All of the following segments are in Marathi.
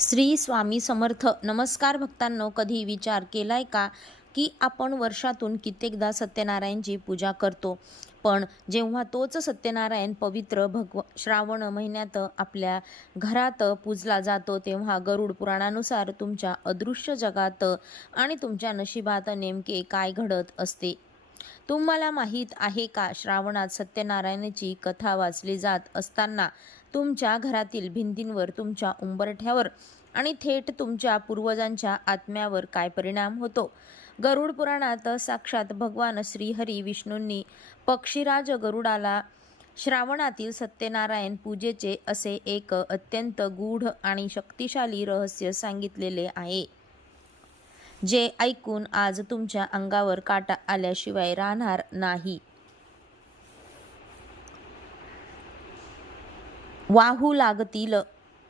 श्री स्वामी समर्थ. नमस्कार भक्तांनो, कधी विचार केलाय का की आपण वर्षातून कित्येकदा सत्यनारायणची पूजा करतो, पण जेव्हा तोच सत्यनारायण पवित्र श्रावण महिन्यात आपल्या घरात पूजला जातो, तेव्हा गरुड पुराणानुसार तुमच्या अदृश्य जगात आणि तुमच्या नशिबात नेमके काय घडत असते तुम्हाला माहीत आहे का? श्रावणात सत्यनारायणाची कथा वाचली जात असताना तुमच्या घरातील भिंतींवर, तुमच्या उंबरठ्यावर आणि थेट तुमच्या पूर्वजांच्या आत्म्यावर काय परिणाम होतो? गरुड पुराणात साक्षात भगवान श्रीहरी विष्णूंनी पक्षीराज गरुडाला श्रावणातील सत्यनारायण पूजेचे असे एक अत्यंत गूढ आणि शक्तिशाली रहस्य सांगितलेले आहे, जे ऐकून आज तुमच्या अंगावर काटा आल्याशिवाय राहणार नाही. वाहू लागतील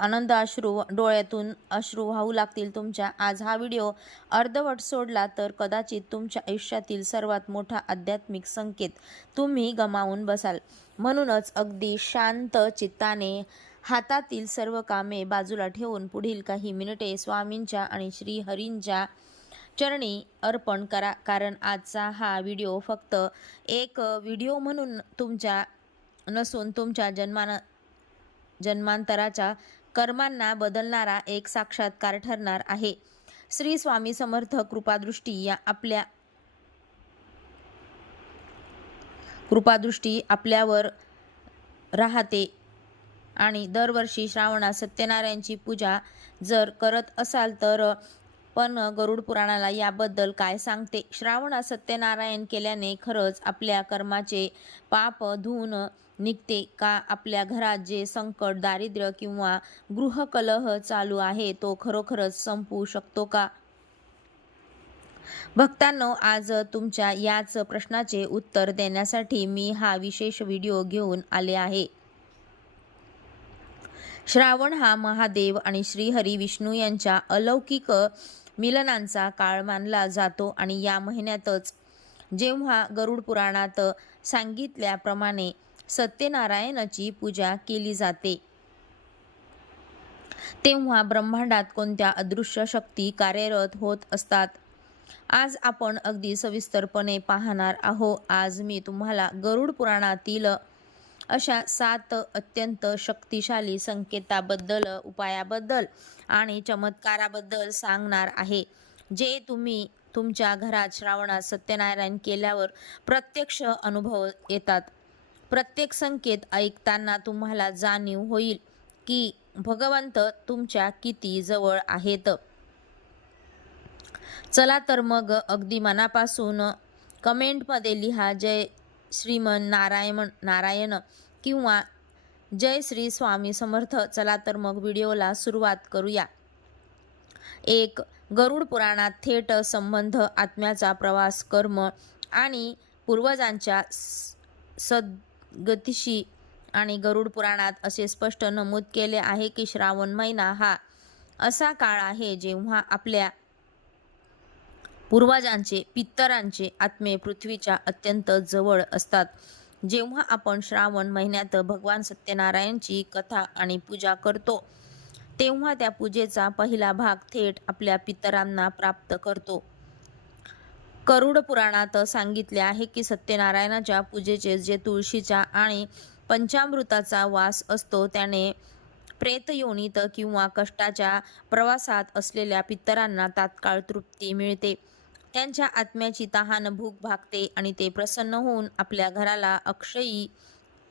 आनंद अश्रू, डोळ्यातून अश्रू वाहू लागतील तुमच्या. आज हा व्हिडिओ अर्धवट सोडला तर कदाचित तुमच्या आयुष्यातील सर्वात मोठा आध्यात्मिक संकेत तुम्ही गमावून बसाल. म्हणूनच अगदी शांत चित्ताने हातातील सर्व कामे बाजूला ठेवून पुढील काही मिनिटे स्वामींच्या आणि श्रीहरींच्या चरणी अर्पण करा, कारण आजचा हा व्हिडिओ फक्त एक व्हिडिओ म्हणून तुमच्या नसून तुमच्या जन्मांतराच्या कर्मांना बदलणारा एक साक्षात्कार ठरणार आहे. श्री स्वामी समर्थ. कृपादृष्टी आपल्यावर राहते आणि दरवर्षी श्रावणात सत्यनारायणची पूजा जर करत असाल तर पण गरुड पुराणाला याबद्दल काय सांगते? श्रावणात सत्यनारायण केल्याने खरंच आपल्या कर्माचे पाप धुवून निघते का? आपल्या घरात जे संकट, दारिद्र्य किंवा गृहकलह चालू आहे तो खरोखरच संपू शकतो का? भक्तांनो, आज तुमच्या याच प्रश्नाचे उत्तर देण्यासाठी मी हा विशेष व्हिडिओ घेऊन आले आहे. श्रावण हा महादेव आणि श्रीहरी विष्णू यांच्या अलौकिक मिलनांचा काळ मानला जातो आणि या महिन्यातच जेव्हा गरुड पुराणात सांगितल्याप्रमाणे सत्यनारायणाची पूजा केली जाते, तेव्हा ब्रह्मांडात कोणत्या अदृश्य शक्ती कार्यरत होत असतात, आज आपण अगदी सविस्तरपणे पाहणार आहोत. आज मी तुम्हाला गरुड पुराणातील अशा 7 अत्यंत शक्तिशाली संकेताबद्दल, उपायाबद्दल आणि चमत्काराबद्दल सांगणार आहे, जे तुम्ही तुमच्या घरात श्रावणात सत्यनारायण केल्यावर प्रत्यक्ष अनुभव येतात. प्रत्येक संकेत ऐकताना तुम्हाला जाणीव होईल की भगवंत तुमच्या किती जवळ आहेत. चला तर मग अगदी मनापासून कमेंटमध्ये लिहा जय श्रीमन नारायण किंवा जय श्री स्वामी समर्थ. चला तर मग व्हिडिओला सुरुवात करूया. 1. गरुड पुराणात थेट संबंध आत्म्याचा प्रवास, कर्म आणि पूर्वजांच्या सद्गतीशी. आणि गरुड पुराणात असे स्पष्ट नमूद केले आहे की श्रावण महिना हा असा काळ आहे जेव्हा आपल्या पूर्वजांचे, पितरांचे आत्मे पृथ्वीच्या अत्यंत जवळ असतात. जेव्हा आपण श्रावण महिन्यात भगवान सत्यनारायणची कथा आणि पूजा करतो, तेव्हा त्या पूजेचा पहिला भाग थेट आपल्या पितरांना प्राप्त करतो. गरुड पुराणात सांगितले आहे की सत्यनारायणाच्या पूजेचे जे तुळशीच्या आणि पंचामृताचा वास असतो, त्याने प्रेतयोनीत किंवा कष्टाच्या प्रवासात असलेल्या पितरांना तात्काळ तृप्ती मिळते. त्यांच्या आत्म्याची तहान भूक भागते आणि ते प्रसन्न होऊन आपल्या घराला अक्षयी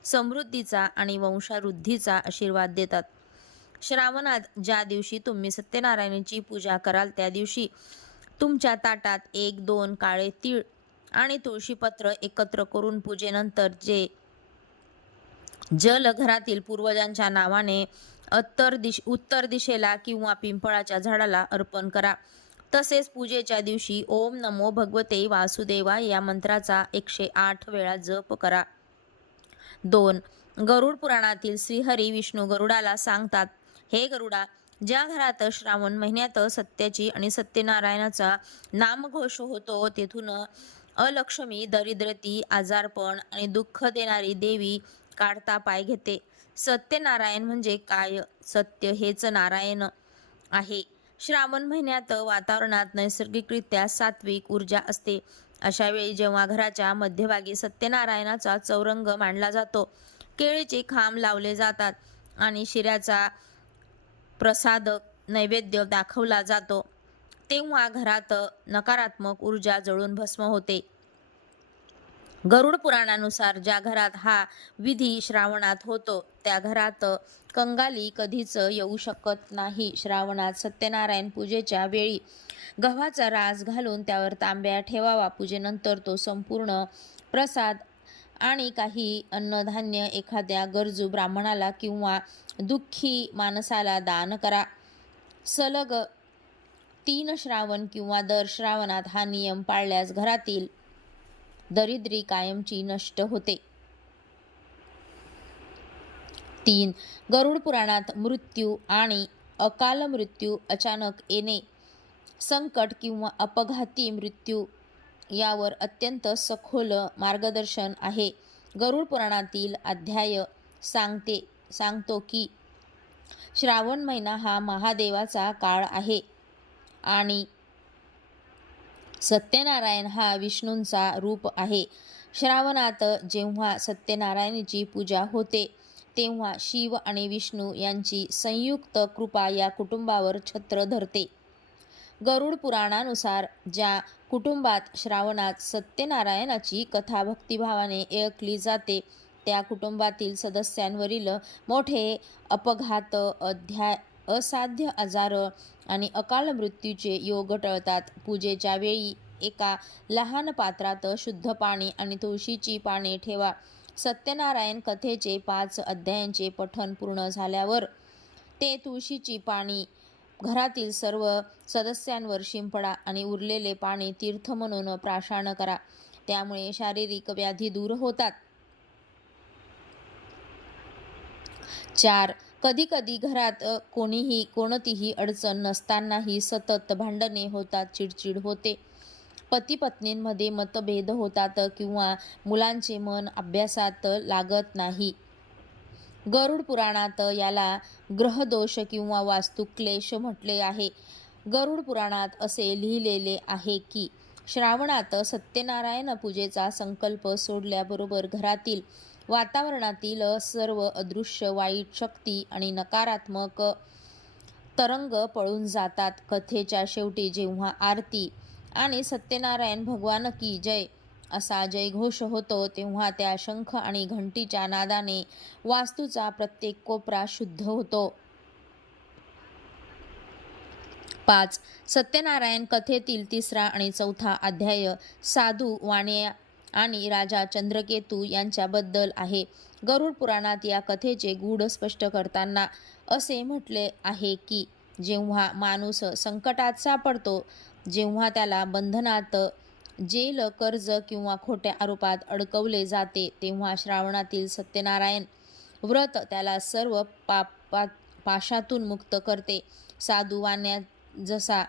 समृद्धीचा आणि वंशवृद्धीचा आशीर्वाद देतात. श्रावणात ज्या दिवशी तुम्ही सत्यनारायणाची पूजा कराल, त्या दिवशी तुमच्या ताटात 1-2 काळे तीळ आणि तुळशीपत्र एकत्र करून पूजेनंतर जे जल घरातील पूर्वजांच्या नावाने उत्तर दिशेला किंवा पिंपळाच्या झाडाला अर्पण करा. तसेच पूजेच्या दिवशी ओम नमो भगवते वासुदेवाय या मंत्राचा 108 वेळा जप करा. 2. गरुड पुराणातील श्रीहरी विष्णू गरुडाला सांगतात, हे गरुडा, ज्या घरात श्रावण महिन्यात सत्याची आणि सत्यनारायणाचा नामघोष होतो, तेथून अलक्ष्मी, दरिद्रती, आजारपण आणि दुःख देणारी देवी काढता पाय घेते. सत्यनारायण म्हणजे काय? सत्य हेच नारायण. आहे. श्रावण महिन्यात वातावरणात नैसर्गिकरित्या सात्विक ऊर्जा असते. अशा वेळी जेव्हा घराच्या मध्यभागी सत्यनारायणाचा चौरंग मांडला जातो, केळीचे खांब लावले जातात आणि शिऱ्याचा प्रसाद नैवेद्य दाखवला जातो, तेव्हा घरात नकारात्मक ऊर्जा जळून भस्म होते. गरुड पुराणानुसार ज्या घरात हा विधी श्रावणात होतो त्या घरात कंगाली कधीच येऊ शकत नाही. श्रावणात सत्यनारायण पूजेच्या वेळी गव्हाचा रास घालून त्यावर तांब्या ठेवावा. पूजेनंतर तो संपूर्ण प्रसाद आणि काही अन्नधान्य एखाद्या गरजू ब्राह्मणाला किंवा दुःखी माणसाला दान करा. सलग 3 श्रावण किंवा दर श्रावणात हा नियम पाळल्यास घरातील दरिद्री कायमची नष्ट होते. 3. गरुड पुराणात मृत्यू आणि अकाल मृत्यू अचानक येणे, संकट किंवा अपघाती मृत्यू यावर अत्यंत सखोल मार्गदर्शन आहे. गरुड पुराणातील अध्याय सांगतो की श्रावण महिना हा महादेवाचा काळ आहे आणि सत्यनारायण हा विष्णूंचा रूप आहे. श्रावणात जेव्हा सत्यनारायणाची पूजा होते तेव्हा शिव आणि विष्णू यांची संयुक्त कृपा या कुटुंबावर छत्र धरते. गरुड पुराणानुसार ज्या कुटुंबात श्रावणात सत्यनारायणाची कथा भक्तिभावाने ऐकली जाते त्या कुटुंबातील सदस्यांवरील मोठे अपघात, असाध्य आजार आणि अकाल मृत्यूचे योग टळतात. पूजेच्या वेळी एका लहान पात्रात शुद्ध पाणी आणि तुळशीची पाने ठेवा. सत्यनारायण कथेचे 5 अध्यायांचे पठण पूर्ण झाल्यावर ते तुळशीची पाणी घरातील सर्व सदस्यांवर शिंपडा आणि उरलेले पाणी तीर्थ म्हणून प्राशन करा. त्यामुळे शारीरिक व्याधी दूर होतात. 4. कधीकधी घरात कोणतीही अडचण नसतानाही सतत भांडणे होतात, चिडचिड होते, पती पत्नींमध्ये मतभेद होतात किंवा मुलांचे मन अभ्यासात लागत नाही. गरुड पुराणात याला ग्रहदोष किंवा वास्तुक्लेश म्हटले आहे. गरुड पुराणात असे लिहिलेले आहे की श्रावणात सत्यनारायण पूजेचा संकल्प सोडल्याबरोबर घरातील वातावरणातील सर्व अदृश्य वाईट शक्ती आणि नकारात्मक तरंग पळून जातात. कथेच्या शेवटी जेव्हा आरती आणि सत्यनारायण भगवान की जय असा जयघोष होतो तेव्हा त्या शंख आणि घंटीच्या नादाने वास्तूचा प्रत्येक कोपरा शुद्ध होतो. 5. सत्यनारायण कथेतील 3रा आणि 4था अध्याय साधू वाण्या आणि राजा चंद्रकेतू यांच्याबद्दल आहे. गरुड पुराणात या कथेचे गूढ स्पष्ट करताना असे म्हटले आहे की जेव्हा माणूस संकटात सापडतो, जेव्हा त्याला बंधनात, जेल, कर्ज किंवा खोट्या आरोपात अडकवले जाते, तेव्हा श्रावणातील सत्यनारायण व्रत त्याला सर्व पाशातून मुक्त करते. साधू वाण्या जसा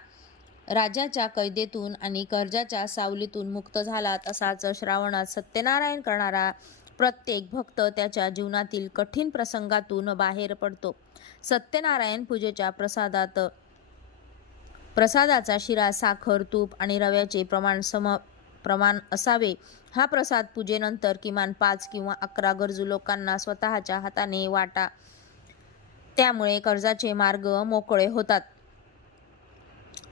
राजाच्या कैदेतून आणि कर्जाच्या सावलीतून मुक्त झाला तसाच श्रावणात सत्यनारायण करणारा प्रत्येक भक्त त्याच्या जीवनातील कठीण प्रसंगातून बाहेर पडतो. सत्यनारायण पूजेच्या प्रसादाचा शिरा, साखर, तूप आणि रव्याचे प्रमाण असावे. हा प्रसाद पूजेनंतर किमान 5 किंवा 11 गरजू लोकांना स्वतःच्या हाताने वाटा. त्यामुळे कर्जाचे मार्ग मोकळे होतात.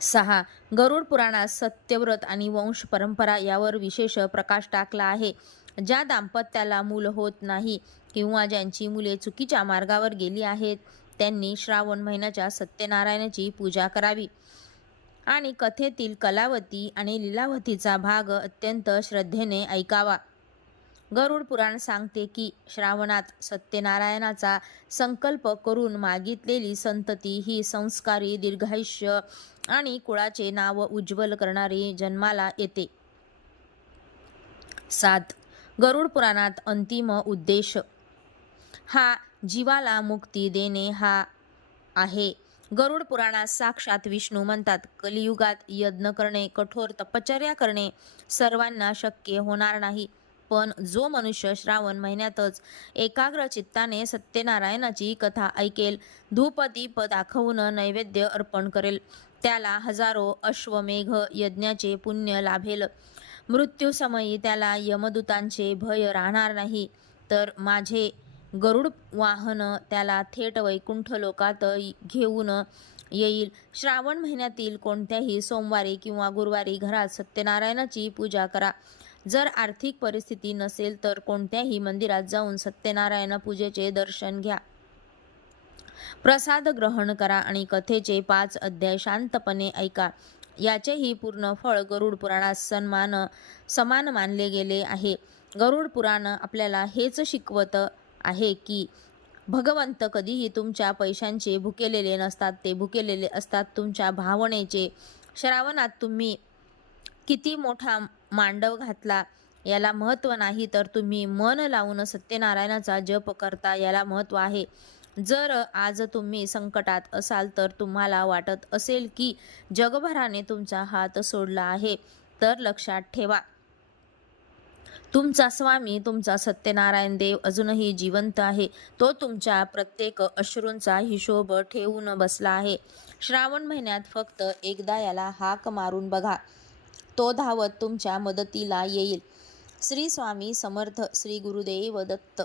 6. गरुड पुराणात सत्यव्रत आणि वंश परंपरा यावर विशेष प्रकाश टाकला आहे. ज्या दाम्पत्याला मूल होत नाही किंवा ज्यांची मुले चुकीच्या मार्गावर गेली आहेत त्यांनी श्रावण महिन्याच्या सत्यनारायणाची पूजा करावी आणि कथेतील कलावती आणि लीलावतीचा भाग अत्यंत श्रद्धेने ऐकावा. गरुड पुराण सांगते की श्रावणात सत्यनारायणाचा संकल्प करून मागितलेली संतती ही संस्कारी, दीर्घायुष्य आणि कुळाचे नाव उज्ज्वल करणारी जन्माला येते. 7. गरुड पुराणात अंतिम उद्देश हा जीवाला मुक्ती देणे हा आहे. गरुड पुराणात साक्षात विष्णू म्हणतात, कलियुगात यज्ञ करणे, कठोर तपश्चर्या करणे सर्वांना शक्य होणार नाही. पण जो मनुष्य श्रावण महिन्यातच एकाग्र चित्ताने सत्यनारायणाची कथा ऐकेल, धूप दीप दाखवून नैवेद्य अर्पण करेल, त्याला हजारो अश्वमेघ यज्ञाचे पुण्य लाभेल. मृत्यूसमयी त्याला यमदूतांचे भय राहणार नाही, तर माझे गरुड वाहन त्याला थेट वैकुंठ लोकात घेऊन येईल. श्रावण महिन्यातील कोणत्याही सोमवारी किंवा गुरुवारी घरात सत्यनारायणाची पूजा करा. जर आर्थिक परिस्थिती नसेल तर कोणत्याही मंदिरात जाऊन सत्यनारायण पूजेचे दर्शन घ्या, प्रसाद ग्रहण करा आणि कथेचे 5 अध्याय शांतपणे ऐका. याचेही पूर्ण फळ गरुड पुराणात समान मानले गेले आहे. गरुड पुराण आपल्याला हेच शिकवत आहे की भगवंत कधीही तुमच्या पैशांचे भुकेलेले नसतात, ते भुकेलेले असतात तुमच्या भावनेचे. श्रावणात तुम्ही किती मोठा मांडव घातला याला महत्त्व नाही, तर तुम्ही मन लावून सत्यनारायणाचा जप करता याला महत्त्व आहे. जर आज तुम्ही संकटात असाल तर तुम्हाला वाटत असेल की जगभराने तुमचा हात सोडला आहे, तर लक्षात ठेवा, तुमचा स्वामी, तुमचा सत्यनारायण देव अजूनही जिवंत आहे. तो तुमच्या प्रत्येक अश्रूंचा हिशोब ठेवून बसला आहे. श्रावण महिन्यात फक्त एकदा याला हाक मारून बघा, तो धावत तुमच्या मदतीला येईल. श्री स्वामी समर्थ. श्री गुरुदेव दत्त.